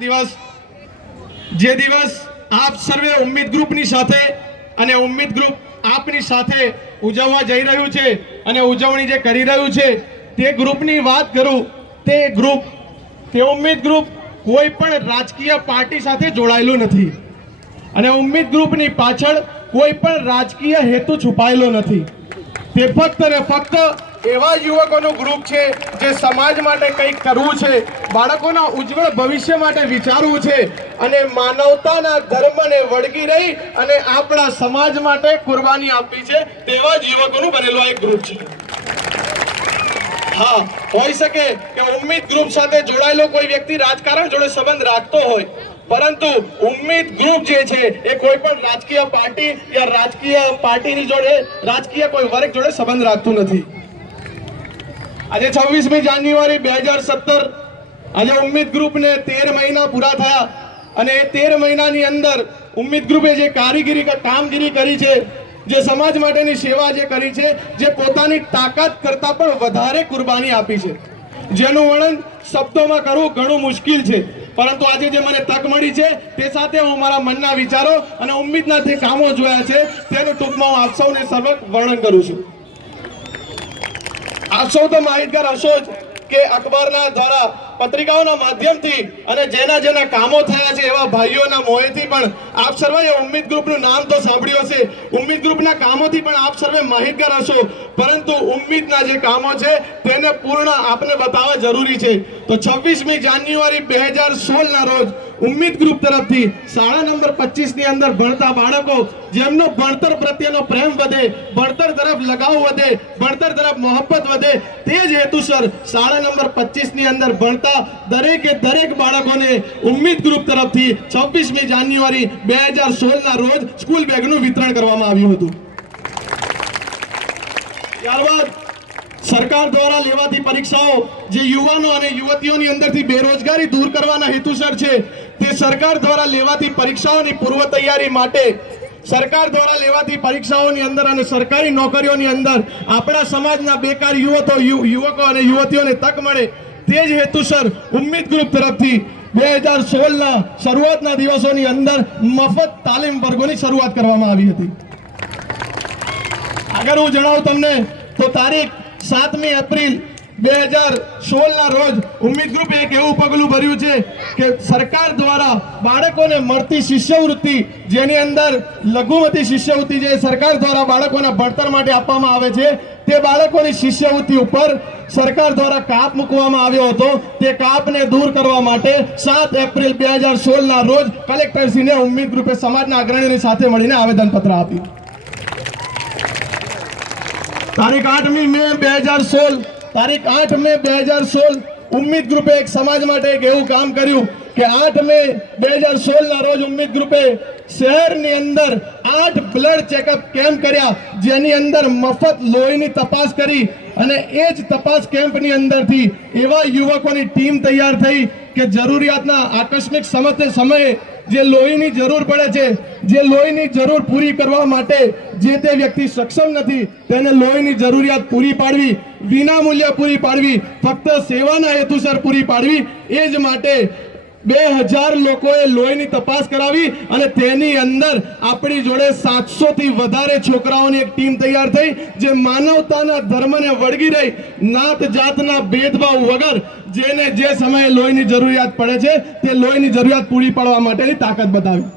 દિવસ જે દિવસ આપ સર્વે ઉમ્મીદ ગ્રુપની સાથે અને ઉમ્મીદ ગ્રુપ આપની સાથે ઉજવવા જઈ રહ્યું છે અને ઉજવણી જે કરી રહ્યું છે તે ગ્રુપની વાત કરું તે ગ્રુપ તે ઉમ્મીદ ગ્રુપ કોઈ પણ રાજકીય પાર્ટી સાથે જોડાયેલું નથી અને ઉમ્મીદ ગ્રુપની પાછળ કોઈ પણ રાજકીય હેતુ છુપાયેલો નથી। તે ફક્ત ને ફક્ત એવા યુવકોનું ગ્રુપ છે જે સમાજ માટે કંઈક કરવું છે, બાળકોના ઉજ્જવળ ભવિષ્ય માટે વિચારવું છે અને માનવતાના ધર્મને વળગી રહી અને આપણા સમાજ માટે કુરબાની આપવી છે તેવા જ યુવકોનું બનેલું આ એક ગ્રુપ છે। હા, હોઈ શકે કે ઉમ્મીદ ગ્રુપ સાથે જોડાયેલો કોઈ વ્યક્તિ રાજકારણ જોડે સંબંધ રાખતો હોય, પરંતુ ઉમ્મીદ ગ્રુપ જે છે એ કોઈ પણ રાજકીય પાર્ટી યા રાજકીય પાર્ટીની જોડે રાજકીય કોઈ વર્ગ જોડે સંબંધ રાખતું નથી। આજે 26મી જાન્યુઆરી 2017 આજે ઉમ્મીદ ગ્રુપને 13 મહિના પૂરા થયા અને એ 13 મહિનાની અંદર ઉમ્મીદ ગ્રુપે જે કામગીરી કરી છે, જે સમાજ માટેની સેવા જે કરી છે, જે પોતાની તાકાત કરતા પણ વધારે કુરબાની આપી છે, જેનું વર્ણન શબ્દોમાં કરવું ઘણું મુશ્કેલ છે, પરંતુ આજે જે મને તક મળી છે તે સાથે હું મારા મનના વિચારો અને ઉમ્મીદના જે કામો જોયા છે તેનું ટૂંકમાં હું આપ સૌને સર્વક વર્ણન કરું છું। આપ સૌ તો માહિતગાર હશો જ કે અખબારના દ્વારા પત્રિકાઓના માધ્યમથી અને જેના કામો થયા છે એવા ભાઈઓના મોહેથી પણ આપ સર્વે ઉમ્મીદ ગ્રુપનું નામ તો સાંભળ્યું હશે, ઉમ્મીદ ગ્રુપના કામોથી પણ આપ સર્વે માહિતગાર હશો, પરંતુ ઉમ્મીદના જે કામો છે તેને પૂર્ણ આપને બતાવવા જરૂરી છે। તો 26મી જાન્યુઆરી 2016ના રોજ ઉમ્મીદ ગ્રુપ તરફથી શાળા નંબર 25 ની અંદર ભણતા બાળકો જેમનો ભણતર પ્રત્યેનો પ્રેમ વધે, ભણતર તરફ લગાવ વધે, ભણતર તરફ મોહબ્બત વધે, તે જ હેતુસર શાળા નંબર 25 ની અંદર ભણતા દરેક બાળકોને ઉમ્મીદ ગ્રુપ તરફથી 26મી જાન્યુઆરી 2016ના રોજ સ્કૂલ બેગનું વિતરણ કરવામાં આવ્યું હતું। ત્યારબાદ સરકાર દ્વારા લેવાતી પરીક્ષાઓ જે યુવાનો અને યુવતીઓની અંદરથી બેરોજગારી દૂર કરવાના હેતુસર છે, તે સરકાર દ્વારા લેવાતી પરીક્ષાઓની પૂર્વ તૈયારી માટે સરકાર દ્વારા લેવાતી પરીક્ષાઓની અંદર અને સરકારી નોકરીઓની અંદર આપણા સમાજના બેકાર યુવકો અને યુવતીઓને તક મળે, તે જ હેતુસર ઉમ્મીદ ગ્રુપ તરફથી 2016ના શરૂઆતના દિવસોની અંદર મફત તાલીમ વર્ગોની શરૂઆત કરવામાં આવી હતી। આગળ હું જણાવું તમને તો તારીખ 7મી એપ્રિલ 2016ના રોજ ઉમ્મીદ ગ્રુપે એક એવું પગલું ભર્યું છે કે સરકાર દ્વારા બાળકોને મળતી શિષ્યવૃત્તિ, જેની અંદર લઘુમતી શિષ્યવૃત્તિ જે સરકાર દ્વારા બાળકોના ભણતર માટે આપવામાં આવે છે, તે બાળકોની શિષ્યવૃત્તિ ઉપર સરકાર દ્વારા કાપ મૂકવામાં આવ્યો હતો। તે કાપને દૂર કરવા માટે 7 એપ્રિલ 2016ના રોજ કલેક્ટરશ્રીને ઉમ્મીદ ગ્રુપે સમાજના અગ્રણીઓની સાથે મળીને આવેદનપત્ર આપ્યું। તારીખ 8 મે 2016 ઉમ્મીદ ગ્રુપે એક સમાજ માટે એક એવું કામ કર્યું કે 8 મે 2016ના રોજ ઉમ્મીદ ગ્રુપે શહેરની અંદર 8 બ્લડ ચેકઅપ કેમ્પ કર્યા, જેની અંદર મફત લોહીની તપાસ કરી અને એ જ તપાસ કેમ્પની અંદરથી એવા યુવકોની ટીમ તૈયાર થઈ કે જરૂરિયાતના આકસ્મિક સમયે જે લોહીની જરૂર પડે છે, જે લોહીની જરૂર પૂરી કરવા માટે જે તે વ્યક્તિ સક્ષમ નથી, તેને લોહીની જરૂરિયાત પૂરી પાડવી, વિના મૂલ્ય પૂરી પાડવી, ફક્ત સેવાના હેતુસર પૂરી પાડવી, એ જ માટે 2000 લોકોએ લોહીની તપાસ કરાવી અને તેની અંદર આપણી જોડે 700 થી વધારે છોકરાઓની એક ટીમ તૈયાર થઈ, જે માનવતાના ધર્મને વળગી રહી, નાત જાતના ભેદભાવ વગર જેને જે સમયે લોહીની જરૂરિયાત પડે છે તે લોહીની જરૂરિયાત પૂરી પાડવા માટેની તાકાત બતાવી।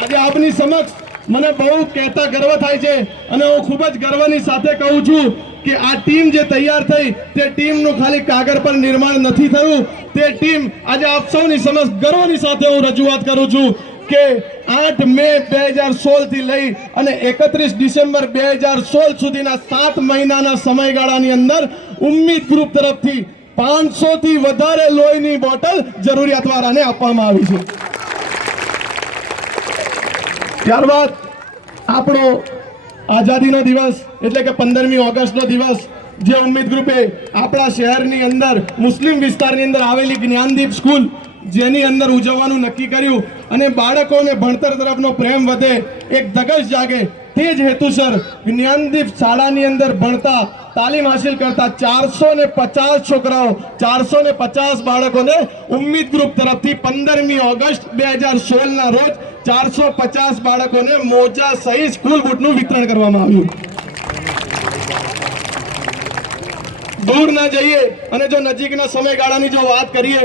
આજે આપની સમક્ષ મને બહુ કહેતા ગર્વ થાય છે અને હું ખૂબ જ ગર્વની સાથે કહું છું કે આ ટીમ જે તૈયાર થઈ તે ટીમનું ખાલી કાગળ પર નિર્માણ નથી થયું, તે ટીમ આજે આપ સૌની સમક્ષ ગર્વની સાથે હું રજૂઆત કરું છું કે 8 મે 2016 થી લઈ અને 31 ડિસેમ્બર 2016 સુધીના 7 મહિનાના સમયગાળાની અંદર ઉમ્મીદ ગ્રુપ તરફથી 500 થી વધારે લોહીની બોટલ જરૂરિયાતવાળાને આપવામાં આવી છે। ત્યારબાદ આપણો આઝાદીનો દિવસ એટલે કે 15મી ઓગસ્ટનો દિવસ જે ઉમ્મીદ ગ્રુપે આપણા શહેરની અંદર મુસ્લિમ વિસ્તારની અંદર આવેલી જ્ઞાનદીપ સ્કૂલ જેની અંદર ઉજવવાનું નક્કી કર્યું અને બાળકોને ભણતર તરફનો પ્રેમ વધે, એક ધગશ જાગે, તે જ હેતુસર જ્ઞાનદીપ શાળાની અંદર ભણતા તાલીમ હાસિલ કરતા 450 છોકરાઓ 450 બાળકોને ઉમ્મીદ ગ્રુપ તરફથી 15મી ઓગસ્ટ 2016 ના રોજ 450 બાળકોને મોજા સહિત સ્કૂલ બૂટનું વિતરણ કરવામાં આવ્યું. દૂર ના જઈએ અને જો નજીકના સમયગાળાની જો વાત કરીએ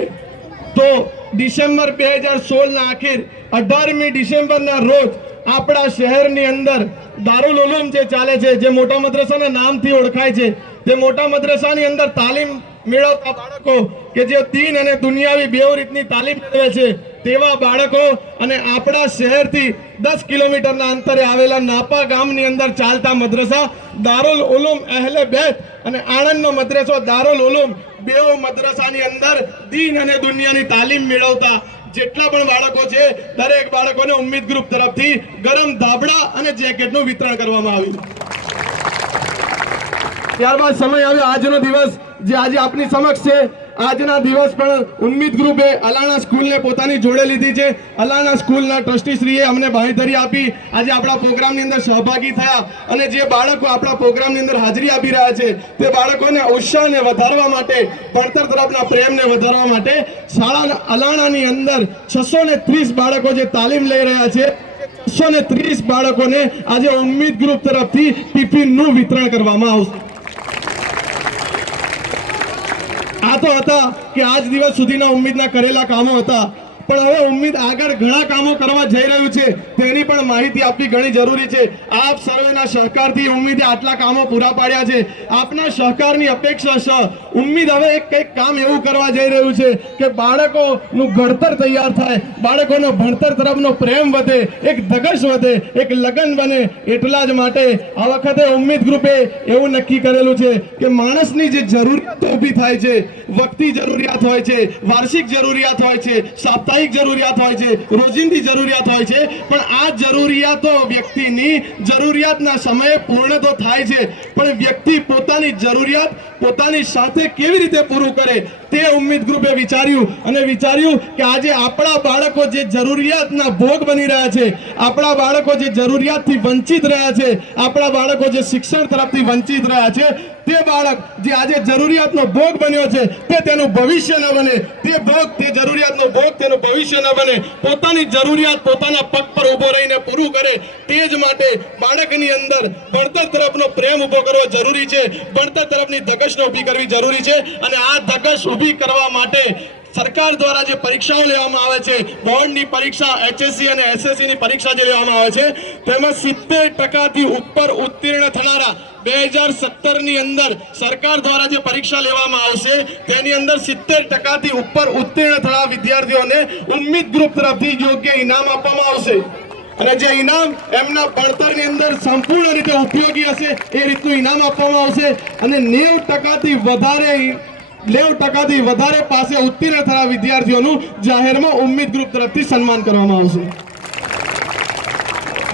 તો ડિસેમ્બર 2016 ના આખિર 18મી ડિસેમ્બરના રોજ આપણા શહેરની અંદર દારુલ ઉલૂમ જે ચાલે છે, જે મોટા મદ્રસાના નામથી ઓળખાય છે, તે મોટા મદ્રસાની અંદર તાલીમ મેળવતા બાળકો કે જે દીન અને દુનિયાવી બેવ રીતની તાલીમ મેળવે છે તેવા બાળકો અને આપણા શહેરથી 10 કિલોમીટરના અંતરે આવેલા નાપા ગામની અંદર ચાલતા મદ્રસા દારુલ ઉલૂમ અહેલે બેત અને આણંદનો મદ્રસો દારુલ ઉલૂમ બેવ મદ્રસાની અંદર દીન અને દુનિયાની તાલીમ મેળવતા જેટલા પણ બાળકો છે દરેક બાળકોને ઉમ્મીદ ગ્રુપ તરફથી ગરમ ધાબળા અને જેકેટનું વિતરણ કરવામાં આવ્યું. ત્યારબાદ સમય આવ્યો આજનો દિવસ જે આજે આપની સમક્ષ છે. આજના દિવસ પણ ઉમ્મીદ ગ્રુપે અલાણા સ્કૂલને પોતાની જોડે લીધી છે. અલાણા સ્કૂલના ટ્રસ્ટીશ્રીએ અમને બાંહેધરી આપી આજે આપણા પ્રોગ્રામની અંદર સહભાગી થયા અને જે બાળકો આપણા પ્રોગ્રામની અંદર હાજરી આપી રહ્યા છે તે બાળકોને ઉત્સાહને વધારવા માટે, ભણતર તરફના પ્રેમને વધારવા માટે શાળા અલાણાની અંદર 630 બાળકો જે તાલીમ લઈ રહ્યા છે 630 બાળકોને આજે ઉમ્મીદ ગ્રુપ તરફથી ટિફિનનું વિતરણ કરવામાં આવશે. આ તો હતા કે આજ દિવસ સુધીના ઉમ્મીદના કરેલા કામો હતા, પણ હવે ઉમ્મીદ આગળ ઘણા કામો કરવા જઈ રહ્યું છે તેની પણ માહિતી આપવી ઘણી જરૂરી છે. આપ સર્વેના સહકારથી ઉમ્મીદે આટલા કામો પૂરા પાડ્યા છે. આપના સહકારની અપેક્ષા છે. ઉમ્મીદ હવે કંઈક કામ એવું કરવા જઈ રહ્યું છે કે બાળકોનું ઘડતર તૈયાર થાય, બાળકોનો ભણતર તરફનો પ્રેમ વધે, એક ધગશ વધે, એક લગન બને. એટલા જ માટે આ વખતે ઉમ્મીદ ગ્રુપે એવું નક્કી કરેલું છે કે માણસની જે જરૂરિયાતો ઊભી થાય છે, વક્તી જરૂરિયાત હોય છે, વાર્ષિક જરૂરિયાત હોય છે, સાપ્તાહિક જરૂરિયાત હોય છે, રોજિંદી જરૂરિયાત હોય છે, પણ આ જરૂરિયાતો વ્યક્તિની જરૂરિયાતના સમયે પૂર્ણ તો થાય છે, પણ વ્યક્તિ પોતાની જરૂરિયાત પોતાની સાથે કેવી રીતે પૂરું કરે તે ઉમ્મીદ ગ્રુપે વિચાર્યું કે આજે આપણા બાળકો જે જરૂરિયાતના ભોગ બની રહ્યા છે, આપણા બાળકો જે જરૂરિયાતથી વંચિત રહ્યા છે, આપણા બાળકો જે શિક્ષણ તરફથી વંચિત રહ્યા છે, તે બાળક જે આજે જરૂરિયાતનો ભોગ બન્યો છે તે તેનું ભવિષ્ય ન બને, તે જરૂરિયાતનો ભોગ તેનું ભવિષ્ય ન બને, પોતાની જરૂરિયાત પોતાના પગ પર ઊભો રહીને પૂરું કરે. તે જ માટે બાળકની અંદર ભણતર તરફનો પ્રેમ ઊભો કરવો જરૂરી છે, ભણતર તરફની ધગશને ઊભી કરવી જરૂરી છે. અને આ ધગશ ઊભી કરવા માટે સરકાર દ્વારા જે પરીક્ષાઓ લેવામાં આવે છે, બોર્ડની પરીક્ષા, HSC અને SSC ની પરીક્ષા જે લેવામાં આવે છે તેમાં 70% ઉપર ઉત્તીર્ણ થનારા 2017 ની અંદર સરકાર દ્વારા જે પરીક્ષા લેવામાં આવશે તેની અંદર 70% ઉપર ઉત્તીર્ણ થનારા વિદ્યાર્થીઓને ઉમ્મીદ ગ્રુપ તરફથી યોગ્ય ઇનામ આપવામાં આવશે. અને જે ઇનામ એમના ભણતરની અંદર સંપૂર્ણ રીતે ઉપયોગી હશે એ રીતનું ઇનામ આપવામાં આવશે. અને 90% વધારે પાસે ઉત્તીર્ણ થનારા વિદ્યાર્થીઓનું જાહેરમાં ઉમ્મીદ ગ્રુપ તરફથી સન્માન કરવામાં આવશે.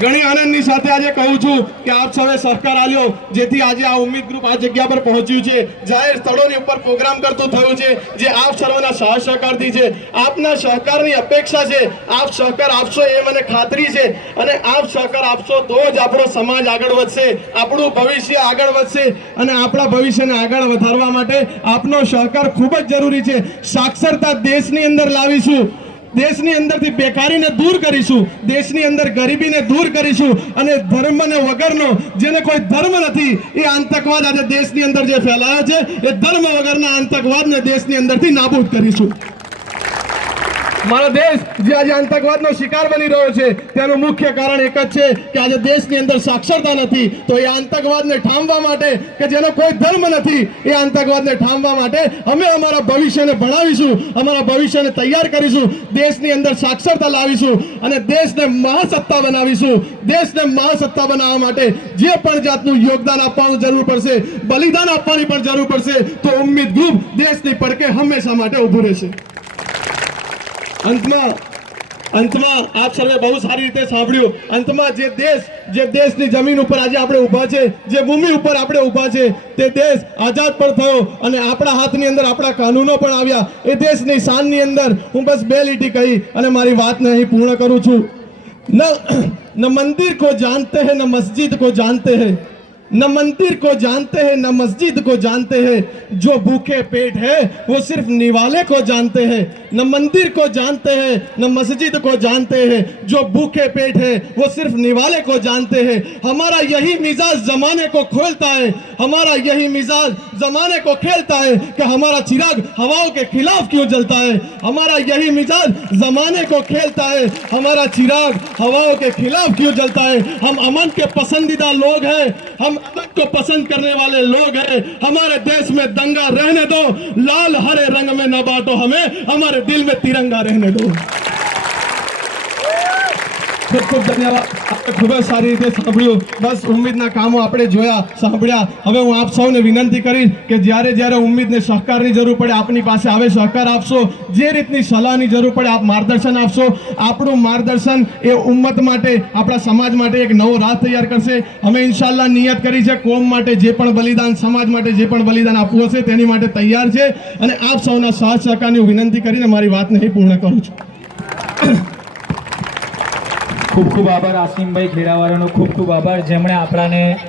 ઘણી આનંદની સાથે આજે કહું છું કે આપ સૌએ સહકાર આપ્યો જેથી આજે આ ઉમ્મીદ ગ્રુપ આ જગ્યા પર પહોંચ્યું છે, જાહેર સ્થળોની ઉપર પ્રોગ્રામ કરતું થયું છે, જે આપ સર્વના સહકારથી છે. આપના સહકારની અપેક્ષા છે, આપ સહકાર આપશો એ મને ખાતરી છે. અને આપ સહકાર આપશો તો જ આપણો સમાજ આગળ વધશે, આપણું ભવિષ્ય આગળ વધશે. અને આપણા ભવિષ્યને આગળ વધારવા માટે આપનો સહકાર ખૂબ જ જરૂરી છે. સાક્ષરતા દેશની અંદર લાવીશું, દેશની અંદરથી બેકારીને દૂર કરીશું, દેશની અંદર ગરીબીને દૂર કરીશું. અને ધર્મને વગરનો, જેને કોઈ ધર્મ નથી, એ આતંકવાદ આજે દેશની અંદર જે ફેલાયો છે એ ધર્મ વગરના આતંકવાદને દેશની અંદરથી નાબૂદ કરીશું. મારો દેશ જે આજે આતંકવાદનો શિકાર બની રહ્યો છે તેનું મુખ્ય કારણ એક જ છે કે આજે દેશની અંદર સાક્ષરતા નથી. તો એ આતંકવાદને ઠામવા માટે, કે જેનો કોઈ ધર્મ નથી, એ આતંકવાદને ઠામવા માટે અમે અમારા ભવિષ્યને ભણાવીશું, અમારા ભવિષ્યને તૈયાર કરીશું, દેશની અંદર સાક્ષરતા લાવીશું અને દેશને મહાસત્તા બનાવીશું. દેશને મહાસત્તા બનાવવા માટે જે પણ જાતનું યોગદાન આપવાનું જરૂર પડશે, બલિદાન આપવાની પણ જરૂર પડશે, તો ઉમ્મીદ ગ્રુપ દેશની પડકે હંમેશા માટે ઊભું રહેશે. અંતમાં આપ સર્વે બહુ સારી રીતે સાંભળ્યું. અંતમાં જે દેશની જમીન ઉપર આજે આપણે ઊભા છે, જે ભૂમિ ઉપર આપણે ઊભા છે, તે દેશ આઝાદ પણ થયો અને આપણા હાથની અંદર આપણા કાનૂનો પણ આવ્યા. એ દેશની શાનની અંદર હું બસ 2 લીટી કહી અને મારી વાતને અહીં પૂર્ણ કરું છું. ન મંદિર કો જાનતે હૈ, ન મસ્જિદ કો જાનતે હૈ, न मंदिर को जानते हैं न मस्जिद को जानते हैं, जो भूखे पेट है वो सिर्फ निवाले को जानते हैं। न मंदिर को जानते हैं न मस्जिद को जानते हैं, जो भूखे पेट है वो सिर्फ निवाले को जानते हैं। हमारा यही मिजाज जमाने को खोलता है, हमारा यही मिजाज जमाने को खेलता है कि हमारा चिराग हवाओं के खिलाफ क्यों जलता है। हमारा यही मिजाज जमाने को खेलता है, हमारा चिराग हवाओं के खिलाफ क्यों जलता है। हम अमन के पसंदीदा लोग हैं, हम अमन को पसंद करने वाले लोग हैं। हमारे देश में दंगा रहने दो, लाल हरे रंग में न बांटो हमें, हमारे दिल में तिरंगा रहने दो। ખૂબ ખૂબ ધન્યવાદ. આપણે ખૂબ જ સારી રીતે સાંભળ્યું. બસ ઉમ્મીદના કામો આપણે જોયા, સાંભળ્યા. હવે હું આપ સૌને વિનંતી કરીશ કે જ્યારે જ્યારે ઉમ્મીદને સહકારની જરૂર પડે આપની પાસે આવે, સહકાર આપશો. જે રીતની સલાહની જરૂર પડે આપ માર્ગદર્શન આપશો. આપણું માર્ગદર્શન એ ઉમ્મત માટે, આપણા સમાજ માટે એક નવો રાહ તૈયાર કરશે. અમે ઇન્શાલ્લાહ નિયત કરી છે કોમ માટે જે પણ બલિદાન, સમાજ માટે જે પણ બલિદાન આપવું હશે તેની માટે તૈયાર છે. અને આપ સૌના સાથ સહકારની હું વિનંતી કરીને મારી વાતને અહીં પૂર્ણ કરું છું. ખૂબ ખૂબ આભાર આસિમભાઈ ખેડાવાળાનો, ખૂબ ખૂબ આભાર જેમણે આપણાને